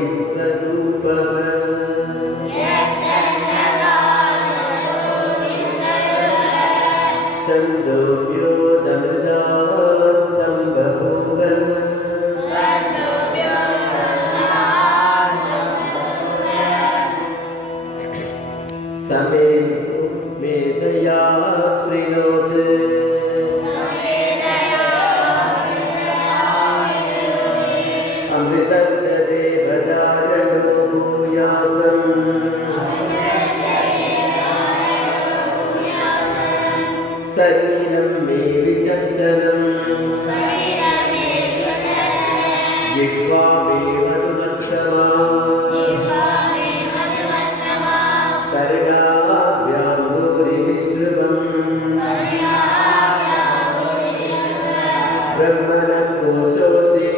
विश्वरूपः छन्दोभ्योदमृतात् सम्बभूव समे मेधया स्पृणोत् अमृतस्य देवदारणो भूयासम् शरीरं मे विचर्षणम् जिह्वा मे मधुमत्तमा कर्णाभ्यां भूरिविश्रुवम् ब्रह्मणः कोशोऽसि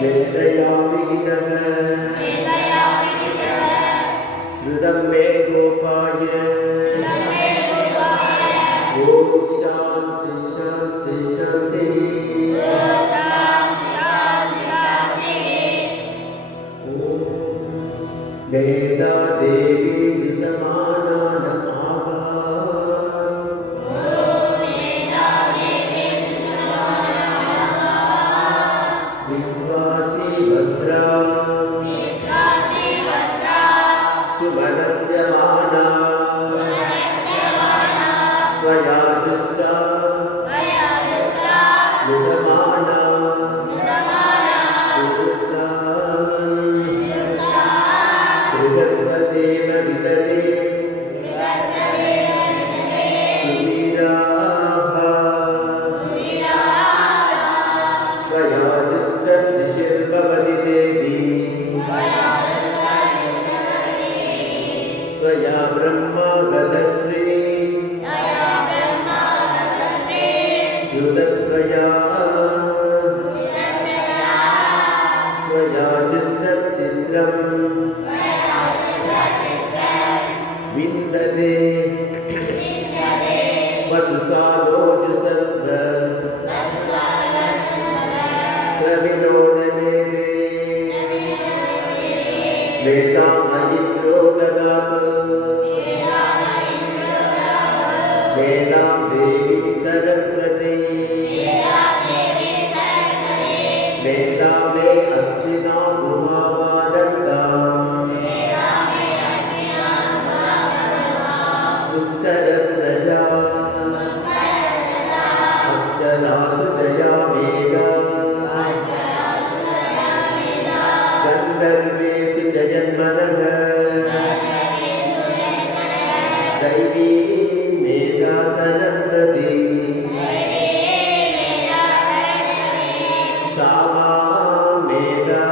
मेधया विहितः श्रुतं मे गोपाय ॐ शान्ति शान्ति शान्तिः मेधा देवी जुषमानान आगात् विश्वाची भद्रा सुमनस्य माना त्वया जुष्टा मुदमाना कृगत्वदेव विदते सुवीराः स्वया जुष्टद्विषिर्भवति देवी त्वया ब्रह्मा गतश्री युतत्वया त्वया जुष्टच्छिद्रम् विन्दते वसुसानोजुषस्व प्रविलोडनेदे वेदामयिन्द्रो ददातु वेदां देवी सरस्वती वेदा मे अस्मिना गुहावादन्ताम् पुष्करस्रजा अप्सरासु जया मेधा गन्धर्वेषु च जन्मनः दैवी मेधा सरस्वती सा मेधा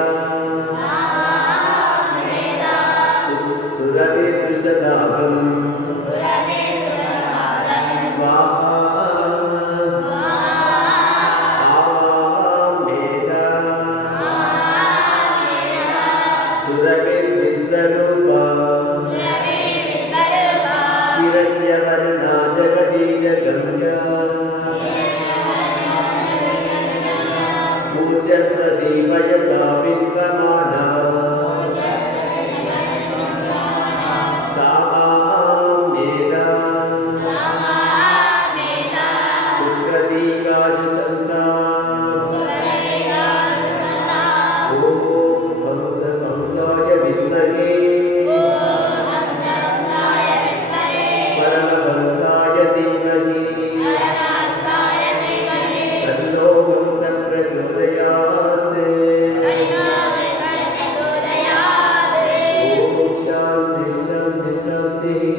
सुरभिर्दुषदाभम् स्वाहा मेधा सुरभिर्विश्वरूपा हिरण्यवर्णा जगदीजगम्या पूज्यस्वती वयसा बिम्बमाना सा मेधा सुप्रतीकाजुषन्ता ॐ हंसाय विद्महे परमहंसाय धीमहि तन्नो हंसः प्रचोदयात् ॐ शान्ति शान्ति शान्तिः